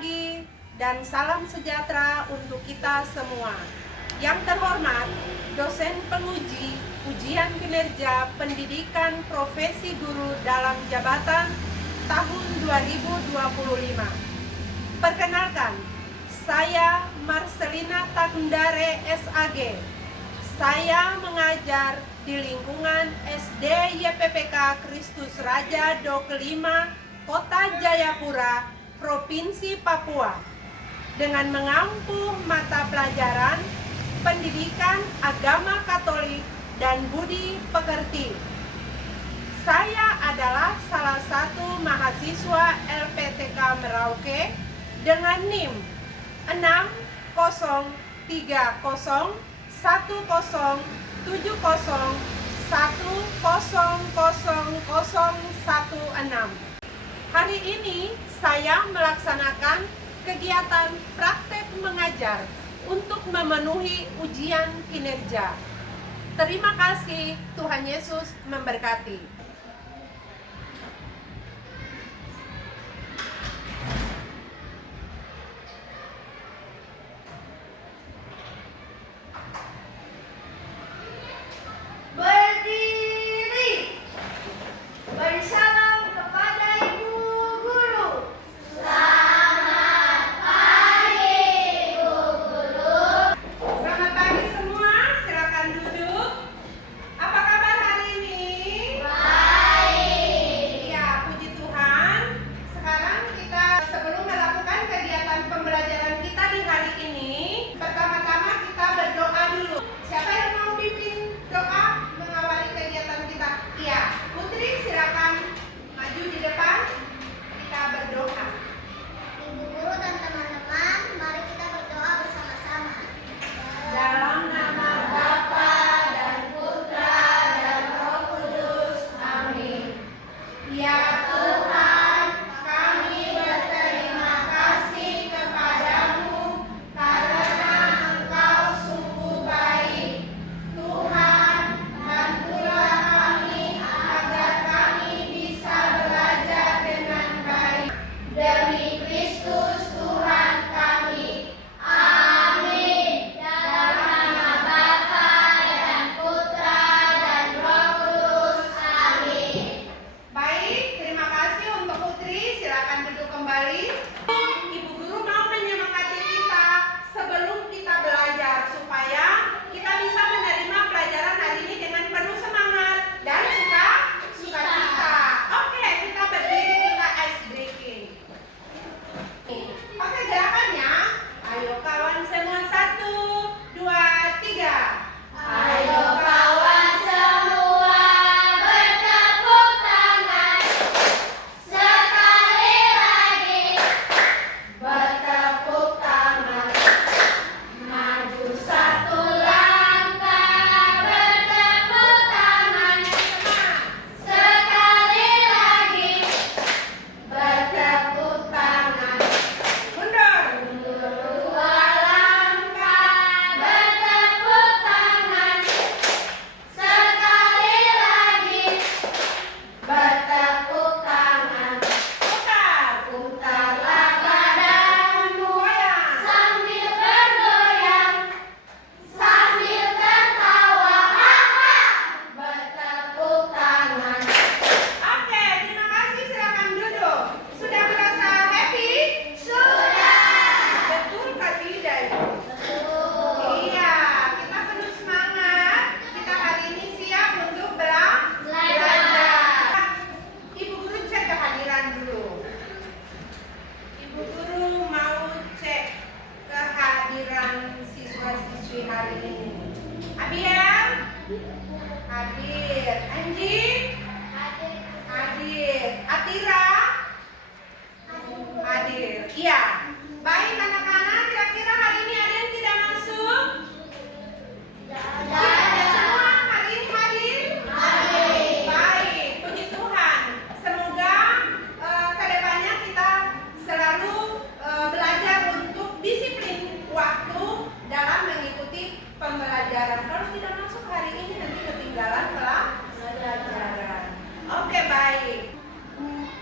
pagi dan salam sejahtera untuk kita semua. Yang terhormat, dosen penguji ujian kinerja pendidikan profesi guru dalam jabatan tahun 2025. Perkenalkan, saya Marcelina Takundare SAG. Saya mengajar di lingkungan SD YPPK Kristus Raja Do Kelima, Kota Jayapura, Provinsi Papua, dengan mengampu mata pelajaran pendidikan agama Katolik dan budi pekerti. Saya adalah salah satu mahasiswa LPTK Merauke dengan NIM 6030100016. Hari ini saya melaksanakan kegiatan praktek mengajar untuk memenuhi ujian kinerja. Terima kasih, Tuhan Yesus memberkati.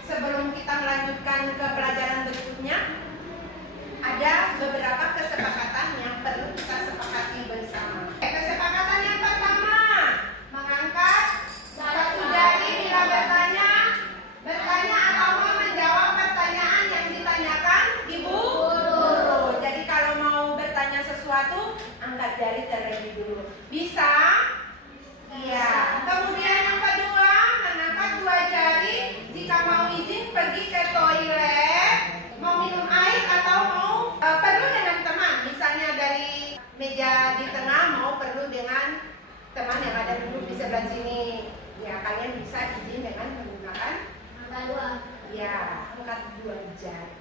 Sebelum kita melanjutkan ke pelajaran berikutnya, pelajari terlebih dulu. Bisa? Iya. Kemudian yang kedua, mengangkat dua jari jika mau izin pergi ke toilet, mau minum air atau mau perlu dengan teman. Misalnya dari meja di tengah mau perlu dengan teman yang ada duduk di sebelah sini. Ya, kalian bisa izin dengan menggunakan angka dua. Ya, angkat dua jari.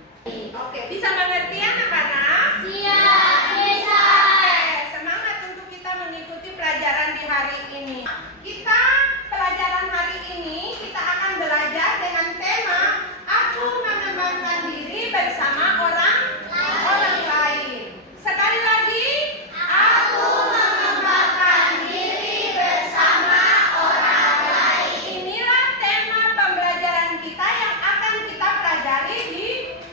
Oke, bisa mengerti anak-anak? Siap, bisa. Oke, semangat untuk kita mengikuti pelajaran di hari ini. Kita pelajaran hari ini kita akan belajar dengan tema aku mengembangkan diri bersama orang lain. Sekali lagi, aku mengembangkan diri bersama orang lain. Inilah tema pembelajaran kita yang akan kita pelajari di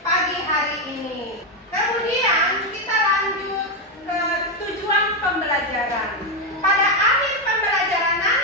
pagi hari ini. Kemudian kita lanjut ke tujuan pembelajaran. Pada akhir pembelajaran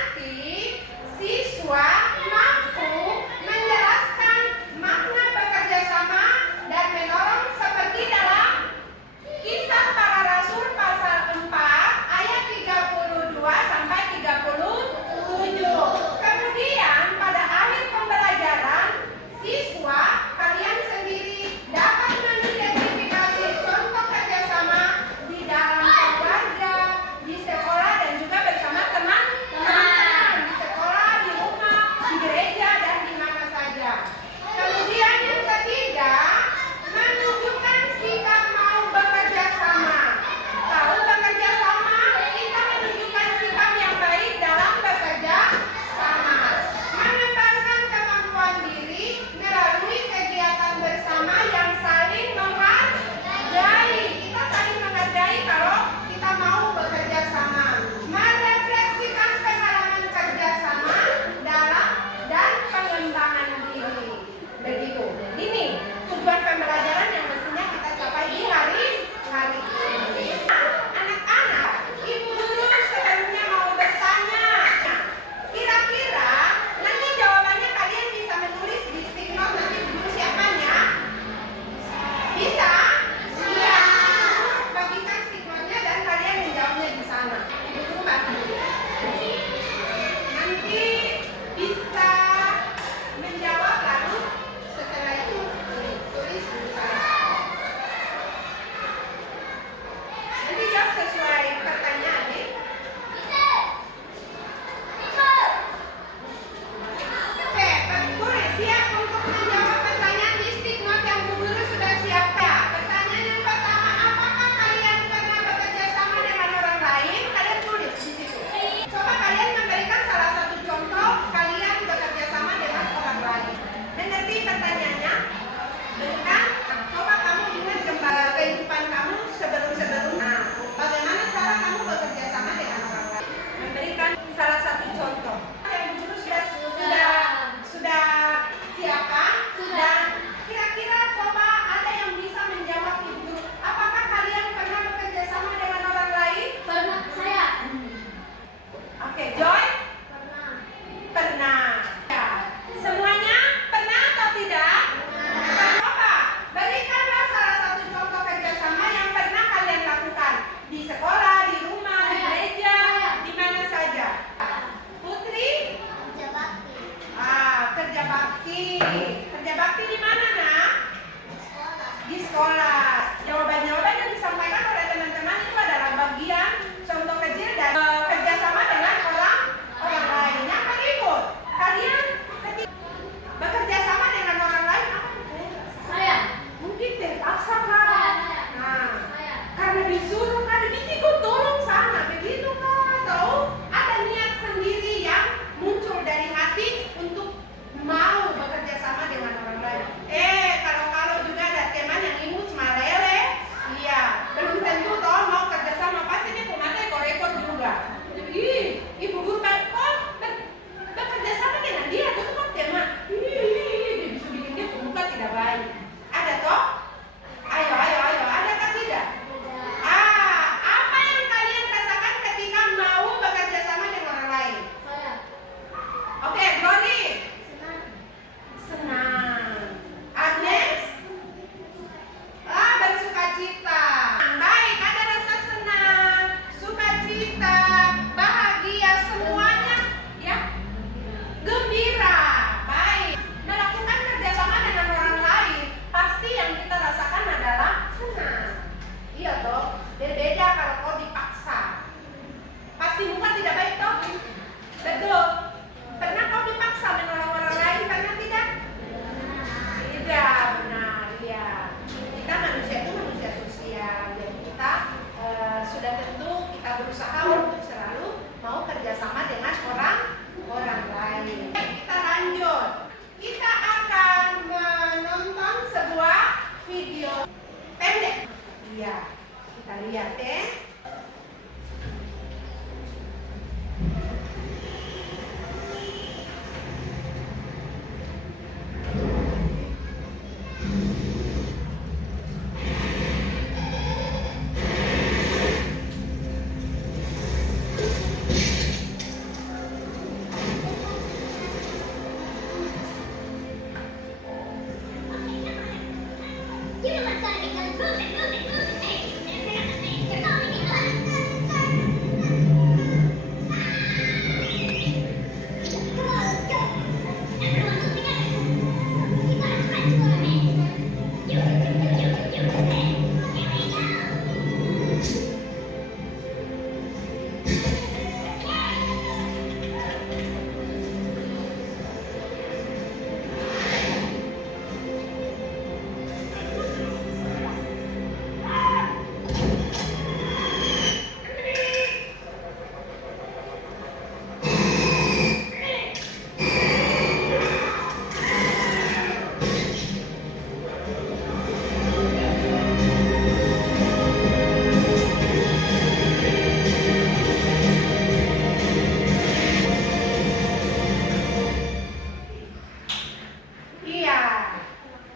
Iya,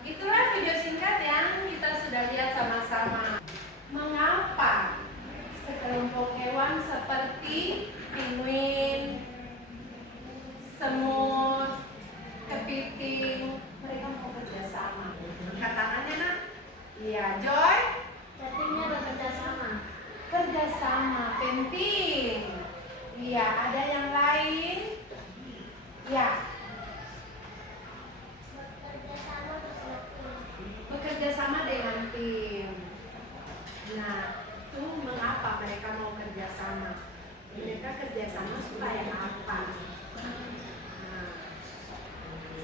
itulah video singkat yang kita sudah lihat sama-sama. Mengapa sekelompok hewan seperti penguin, semut, kepiting, mereka mau bekerjasama? Angkat tangannya, nak. Iya, Joy. Pentingnya bekerja sama. Kerjasama penting. Iya, ada yang lain? Ya. Bekerja sama dengan tim. Nah, itu mengapa mereka mau kerjasama? Mereka kerjasama supaya apa? Nah,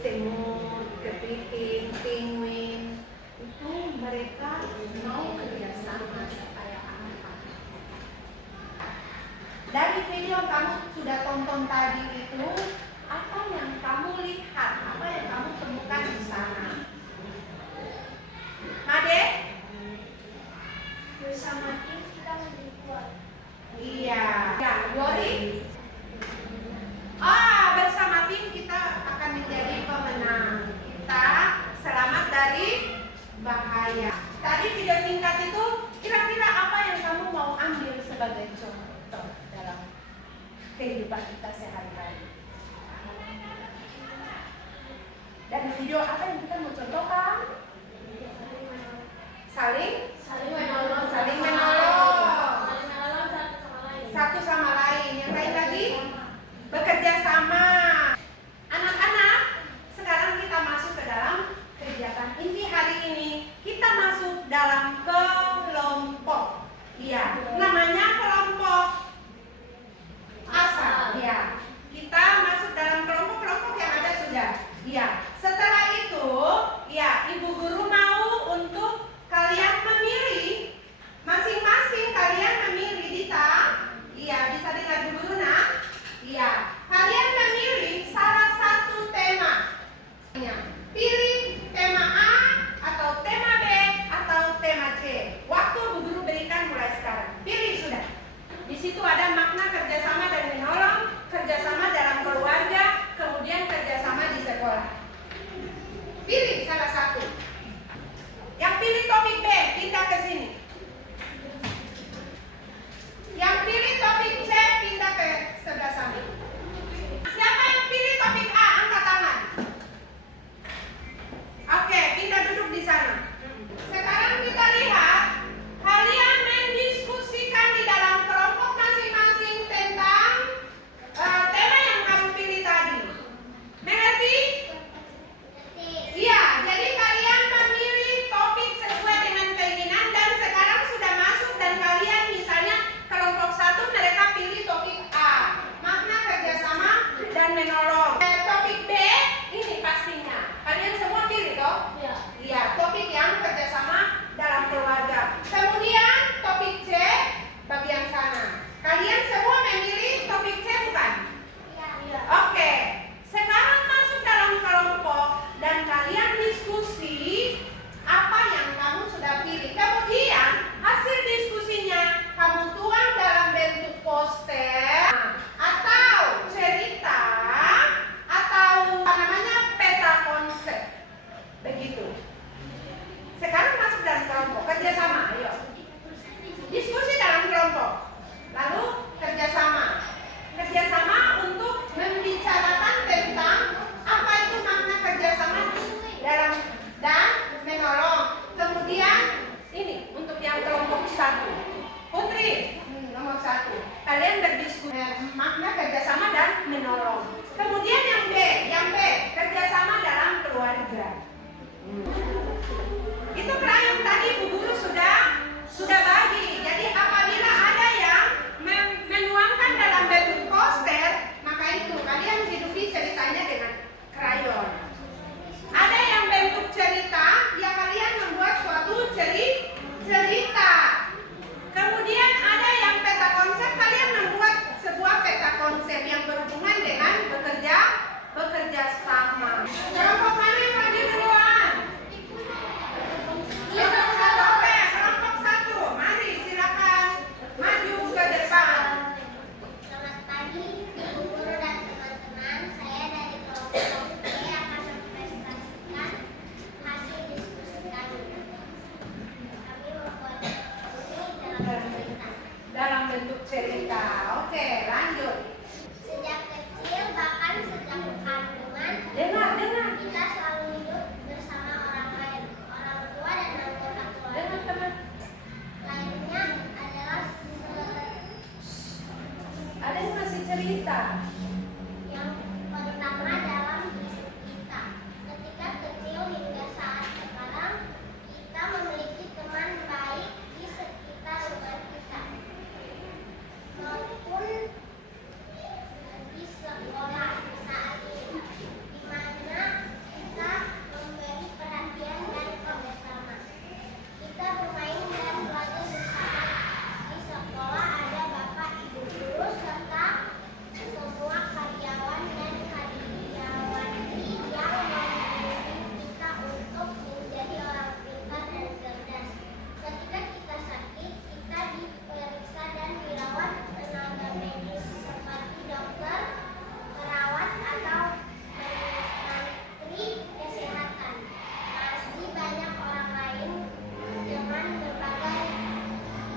semut, kepiting, penguin, itu mereka mau kerjasama supaya apa? Dari video yang kamu sudah tonton tadi itu, apa yang kamu lihat? Apa yang kamu temukan di sana? Made? Bersama tim kita menjadi kuat. Iya. Ya, Glory? Bersama tim kita akan menjadi pemenang. Kita selamat dari bahaya. Tadi video singkat itu, kira-kira apa yang kamu mau ambil sebagai contoh dalam kehidupan kita sehari-hari? Dan video apa yang kita mau contohkan? Saling menolong. Saling menolong. Saling menolong satu sama lain. Satu sama lain. Yang lain lagi? Bekerja sama. Anak-anak, sekarang kita masuk ke dalam kegiatan inti hari ini. Kita masuk dalam kelompok. Iya, namanya kelompok asal. Iya. Kita masuk dalam kelompok-kelompok yang ada sudah. Iya. Setelah itu, ya, Ibu Guru mau untuk kalian memilih, masing-masing kalian memilih, Dita. Iya, bisa dengar dulu, nak. Iya, kalian memilih salah satu tema. Pilih tema A atau tema B atau tema C. Waktu Bu Guru berikan mulai sekarang. Pilih sudah. Di situ ada makna kerjasama dan menolong, kerjasama dalam keluarga, kemudian kerjasama di sekolah. Pilih salah satu. Yang pilih topik B, pindah ke sini. Yang pilih topik C, pindah ke sebelah sana. Siapa yang pilih topik A, angkat tangan. Oke, pindah duduk di sana. Sekarang kita lihat, kalian mendiskusikan di dalam kelompok masing-masing tentang tema yang kamu pilih tadi. Mengerti? Iya, jadi kalian memilih topik sesuai dengan keinginan dan sekarang sudah masuk dan kalian misalnya kelompok 1 mereka pilih topik A, makna kerjasama dan menolong. Topik B ini pastinya kalian semua pilih toh? Iya. Iya, topik yang kerjasama dalam keluarga. Kemudian topik C bagian sana. Kalian semua memilih topik C bukan? Iya. Oke, sekarang masuk dalam kelompok dan kalian diskusi apa yang kamu sudah pilih. Kemudian hasil diskusinya kamu tuang dalam bentuk poster atau cerita atau apa namanya peta konsep. Begitu. Sekarang masuk dalam kelompok kerjasama. Ayo. Diskusi dalam kelompok. Lalu kerjasama. Kerjasama untuk membicarakan tentang apa itu makna kerjasama dalam dan menolong. Kemudian ini untuk yang kelompok 1. Putri, nomor 1. Kalian berdiskusi makna kerjasama dan menolong. Kemudian yang B, kerjasama dalam keluarga. Itu kerayom tadi Bu Guru sudah bagi. Jadi apabila ada yang menuangkan kita. Yang pertama dalam hidup kita. Ketika kecil hingga saat sekarang, kita memiliki teman baik di sekitar rumah kita, maupun di sekolah saat ini, di mana kita memberi perhatian dan kerjasama. Kita bermain dan belajar bersama. Di sekolah ada bapak, ibu guru, serta semua karyawan dan karyawati yang membimbing kita untuk menjadi orang pintar dan cerdas. Ketika kita sakit, kita diperiksa dan dirawat tenaga medis seperti dokter, perawat, atau menteri kesehatan. Masih banyak orang lain dengan berbagai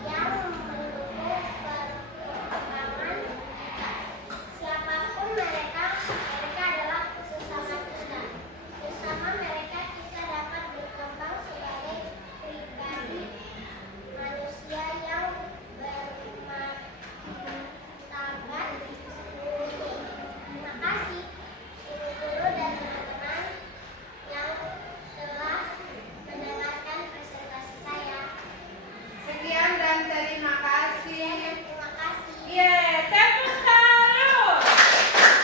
yang mendukung perkembangan kita. Siapapun mereka adalah sesama kita. Bersama mereka kita dapat berkembang sebagai pribadi manusia yang bermartabat mulia. Terima kasih guru-guru dan teman-teman yang telah mendengarkan presentasi saya. Sekian dan terima kasih. Terima kasih. Ye, tepuk salut.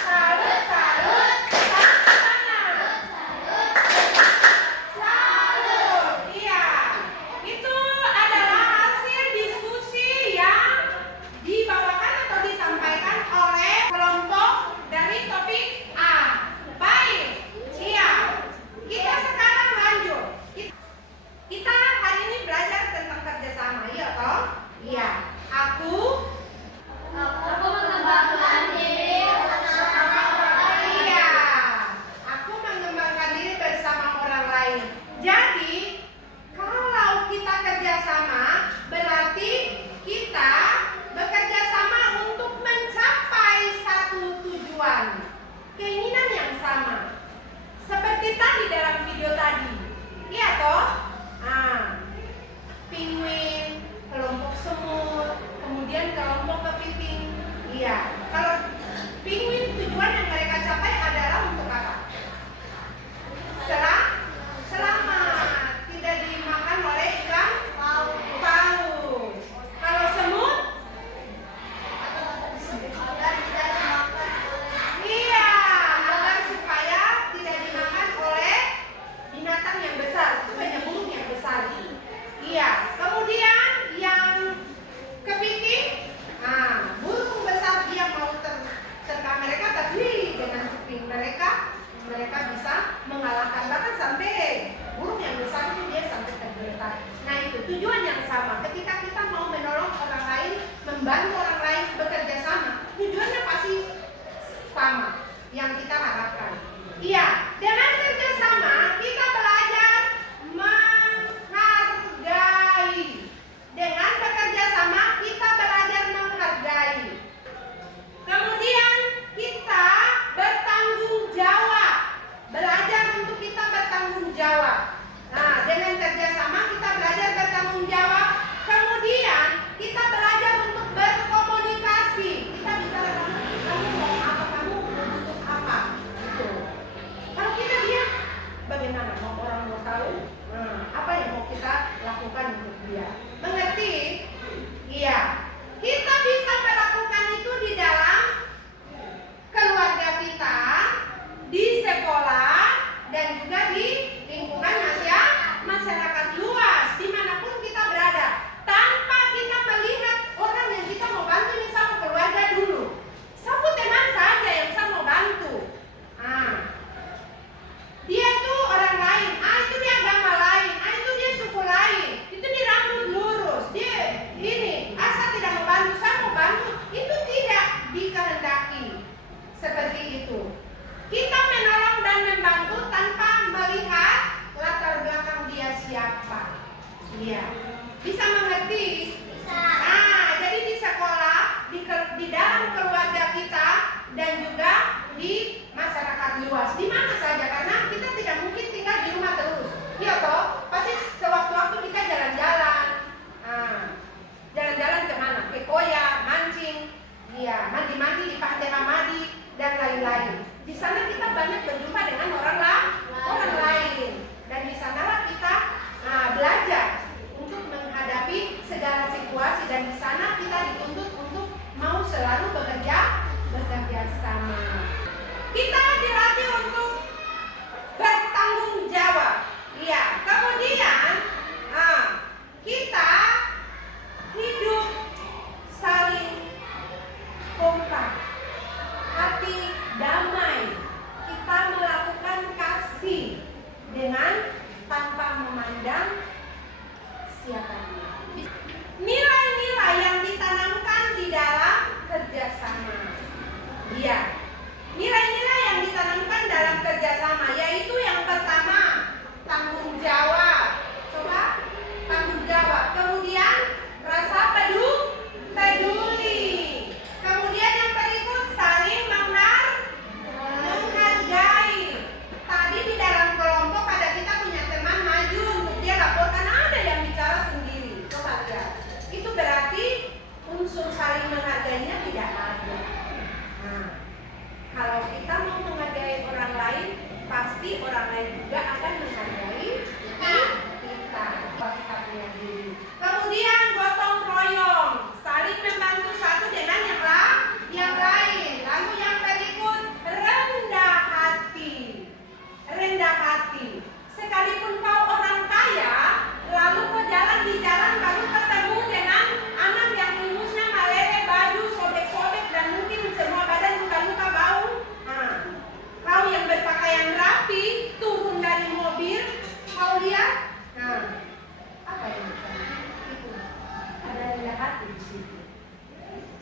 Salut, salut. Salut sana. Salut. Iya. Itu adalah hasil diskusi yang dibawakan atau disampaikan oleh kelompok dari topik A. Baik. Iya. Kita sekarang lanjut. Kita hari ini belajar tentang kerjasama, iya toh? Iya. Aku mengembangkan diri bersama orang lain. Iya, aku mengembangkan diri bersama orang lain. Jadi, kalau kita kerjasama, berarti kita bekerja sama untuk mencapai satu tujuan, keinginan yang sama. Seperti tadi dalam video tadi, iya toh? Penguin, kelompok semut, kemudian kelompok kepiting. Iya, kalau penguin tujuan yang mereka capai adalah untuk apa? Selamat, tidak dimakan oleh ikan paus. Kalau semut, iya, agar supaya tidak dimakan oleh binatang yang besar. Itu banyak burung yang besar. Iya, kemudian yang kepiting, burung besar dia mau terkam mereka terdiri dengan kuping mereka bisa mengalahkan, bahkan sampai burung yang besar itu dia sampai tergeletak. Nah itu tujuan yang sama. Ketika kita mau menolong orang lain, membantu orang lain bekerja sama, tujuannya pasti sama yang kita harapkan. Iya, dengan kerjasama kita belajar menghargai. Dengan bekerja sama kita belajar menghargai. Kemudian kita bertanggung jawab. Belajar untuk kita bertanggung jawab. Nah, dengan kerjasama kita belajar bertanggung jawab. Kemudian kita belajar untuk berkomunikasi. Kita bicara, kamu mau apa, kamu butuh apa, gitu. Kalau kita diam, bagaimana mau orang mau tahu apa yang mau kita lakukan untuk dia? Mengerti? Iya. Kita bisa melakukan itu di dalam keluarga kita, di sekolah, dan juga di lingkungan masyarakat luas, dimanapun kita berada. Tanpa kita melihat orang yang kita mau bantu, ini sama keluarga dulu. Satu teman saja yang saya mau bantu. Dia itu orang lain, itu dia agama lain, itu dia suku lain, itu dia rambut lurus, dia ini, saya tidak mau bantu, saya mau bantu. Itu tidak dikehendaki seperti itu. Kita menolong dan membantu tanpa melihat latar belakang dia siapa. Iya, bisa mengerti? Bisa. Jadi di sekolah, di dalam keluarga kita, dan juga di masyarakat luas, di mana saja, karena kita tidak mungkin tinggal di rumah terus. Iya toh, pasti sewaktu-waktu kita jalan-jalan. Jalan-jalan kemana? Ke koya, mancing. Iya. Madi-Madi di Pantai Hamadi dan lain-lain. Di sana kita banyak berjumpa dengan orang lain, dan di sanalah kita belajar untuk menghadapi segala situasi, dan di sana kita dituntut untuk mau selalu bekerja sama. Kita dilatih untuk bertanggung jawab. Iya, kemudian kita hidup saling kompak, hati damai. Kita melakukan kasih dengan tanpa memandang siapa dia. Nilai-nilai yang ditanamkan di dalam kerjasama. Iya, nilai-nilai yang ditanamkan dalam kerjasama yaitu yang pertama, tanggung jawab. Coba, tanggung jawab. Kemudian rasa peduli. Kemudian yang berikut, saling menghargai. Tadi di dalam kelompok ada kita punya teman maju untuk dia laporkan, ada yang bicara sendiri. Coba lihat, itu berarti unsur saling menghargainya tidak ada. Nah, kalau kita mau menghargai orang lain, pasti orang lain juga akan menghargai kita. Kita punya diri. Kemudian gotong royong, saling membantu satu dengan yang lain. Lalu yang berikut, rendah hati. Rendah hati. Sekalipun kau orang kaya, lalu kau jalan di jalan baru ketemu dengan anak yang ingusnya meleleh, baju sobek-sobek dan mungkin semua badan luka-luka bau. Kau yang berpakaian rapi turun dari mobil, kau lihat, apa yang itu? Ada rendah hati di situ.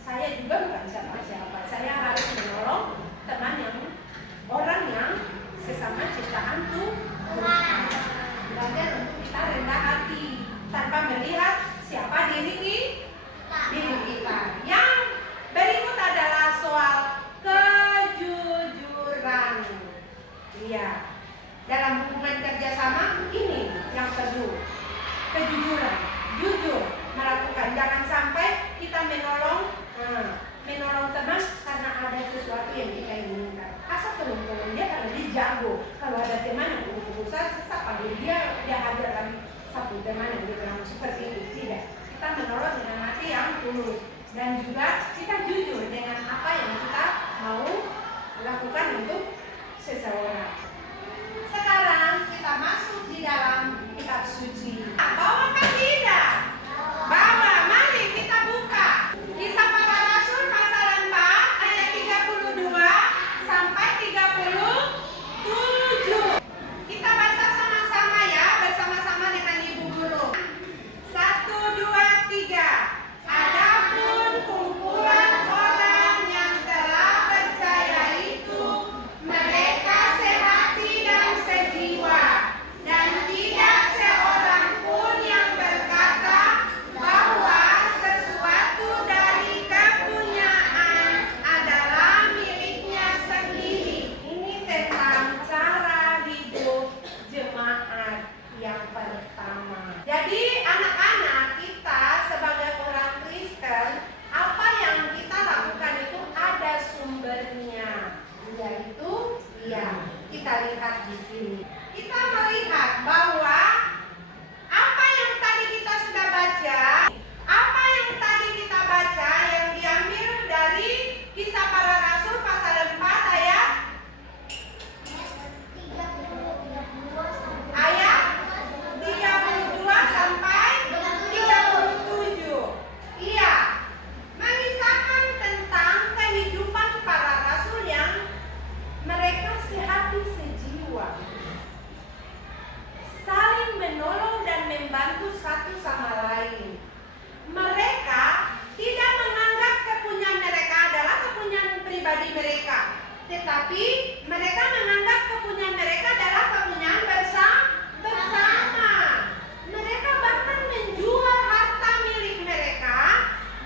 Saya juga bukan siapa-siapa. Saya harus menolong teman orang yang sesama ciptaan Tuhan. Belajar untuk kita rendah hati tanpa melihat siapa diri kita. Yang berikut adalah soal kejujuran. Iya, dalam hubungan kerjasama ini yang perlu kejujuran, jujur melakukan. Jangan sampai kita menolong teman karena ada sesuatu yang kita inginkan. Asal tolong dia karena dia jago. Kalau ada teman yang berusaha susah panggil dia hadir lagi satu teman yang dibilang seperti itu. Tidak, kita menolong dengan hati yang tulus dan juga kita jujur dengan apa yang kita mau lakukan untuk seseorang. Sekarang kita masuk di dalam kitab suci. Bawakah tidak? Bawa, mari kita buka. Kisah Para Rasul pasal 4 ayat 32 sampai 37. Kita baca sama-sama ya, bersama-sama dengan Ibu Guru. 1, 2, 3. Adapun kumpulan orang yang telah percaya itu, mereka sehati dan sejiwa, dan tidak seorang pun yang berkata bahwa sesuatu dari kepunyaan adalah miliknya sendiri. Ini tentang cara hidup jemaat yang pertama. Jadi anak-anak, kita sebagai orang Kristen, apa yang kita lakukan itu ada sumbernya, yaitu kita lihat di sini. Kita melihat bahwa apa yang tadi kita sudah baca, yang diambil dari Kisah Para Rasul pasal 4 ayat 32 sampai 37. Iya, mengisahkan tentang kehidupan para rasul yang mereka sehati sejiwa, saling menolong dan membantu satu sama lain. Mereka tidak menganggap kepunyaan mereka adalah kepunyaan pribadi mereka, tetapi mereka menganggap kepunyaan mereka adalah kepunyaan bersama. Mereka bahkan menjual harta milik mereka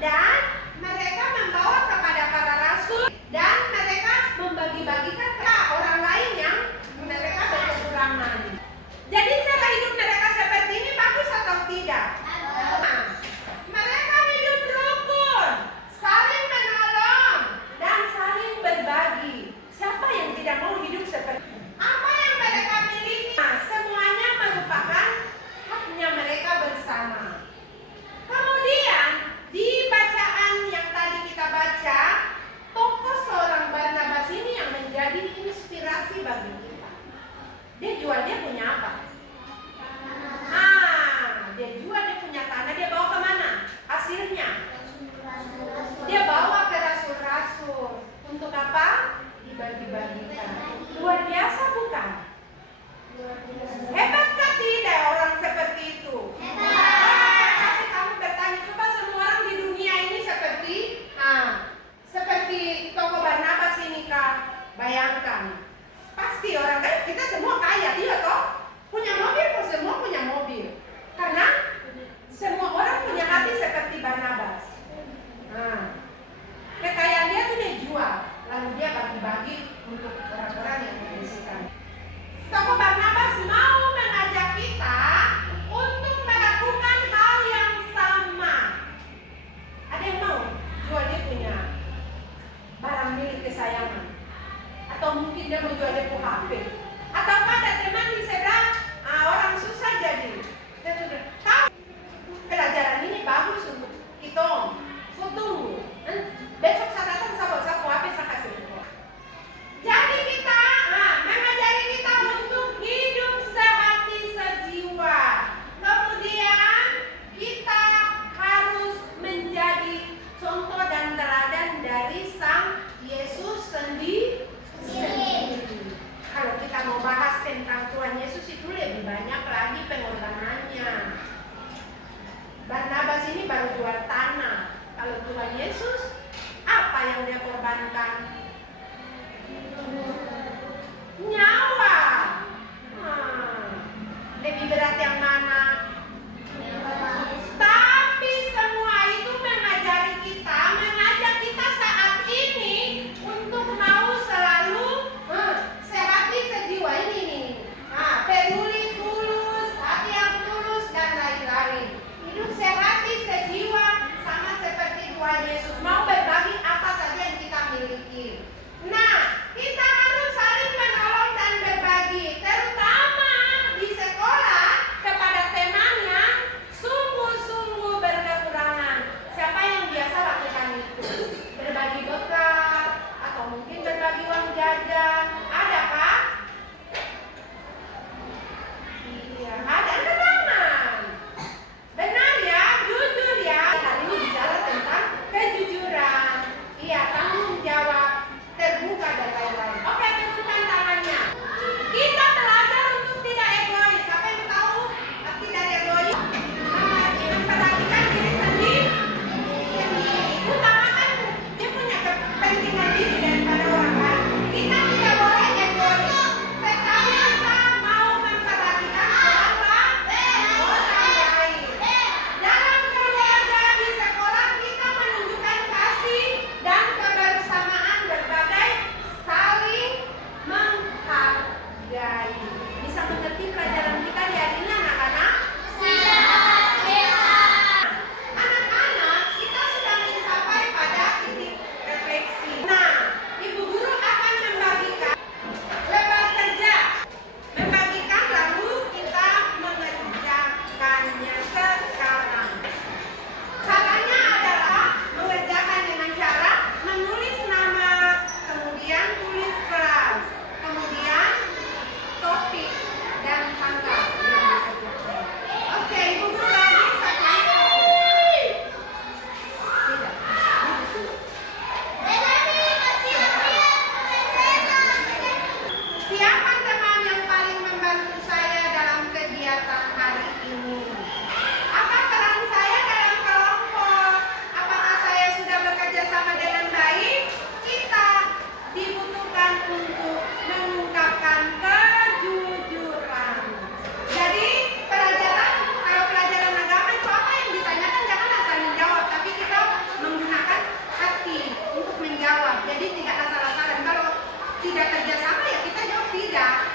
dan mereka membawa kepada para rasul dan mereka membagi-bagikan ke orang lain yang mereka berkekurangan. Jadi cara hidup mereka seperti ini bagus atau tidak? Mereka hidup rukun, saling menolong, tidak mau jual depo HP. Atau ada teman di seberang, orang susah jadi. Dan sudah tahu pelajaran ini bagus untuk kita. Tunggu. Besok saya datang saya bawa HP saya kasih. Jadi kita mengajari kita untuk hidup sehati sejiwa. Kemudian kita harus menjadi contoh dan teladan dari Sang Yesus sendiri. Kalau kita mau bahas tentang Tuhan Yesus itu lebih banyak lagi pengorbanannya. Barnabas ini baru jual tanah. Kalau Tuhan Yesus, apa yang dia korbankan? Nyawa. Lebih berat yang mana? Tapi semua itu mengajari kita, mengajak kita saat ini untuk mau selalu sehati sejiwa ini. Peduli, tulus, hati yang tulus dan lain-lain. Hidup sehati sejiwa sama seperti Tuhan Yesus, mau berbagi apa saja yang kita miliki. Nah, kita harus saling menolong dan berbagi, terutama di sekolah kepada teman yang sungguh-sungguh berkekurangan. Siapa yang biasa lakukan itu? Berbagi bekal atau mungkin berbagi uang jajan. Ada Pak? Iya, ada teman. Benar ya, jujur ya. Hari ini bicara tentang kejujuran. Iya, tanggung jawab, terbuka dan lain-lain. Oke, turunkan tangannya. Kita belajar untuk tidak egois. Siapa yang tahu arti dari egois? Memperhatikan diri sendiri. Utamakan dia punya kepentingan diri daripada orang lain. Kita tidak boleh egois. Tetapi kita mau memperhatikan orang lain. Dalam keluarga, di sekolah kita menunjukkan kasih dan kebersamaan berbagai saling menghargai. Bisa mengerti pelajaran kita di hari ini anak-anak? Anak-anak, kita sudah mencapai pada titik refleksi. Nah, Ibu Guru akan membagikan lebar kerja. Membagikan lalu kita mengerjakannya sekarang. Caranya adalah mengerjakan dengan cara menulis nama, kemudian tulis kelas, kemudian topik dan tanggal. Oke, Ibu Guru lagi satu. Tidak. Siapa teman yang paling membantu saya dalam kegiatan hari ini? Apa peran saya dalam kelompok? Apakah saya sudah bekerja sama dengan baik? Kita dibutuhkan untuk mengungkapkan kejujuran. Jadi kalau pelajaran agama itu apa yang ditanyakan jangan asal menjawab, tapi kita menggunakan hati untuk menjawab. Jadi tidak asal-asalan. Kalau tidak kerjasama ya kita jawab tidak.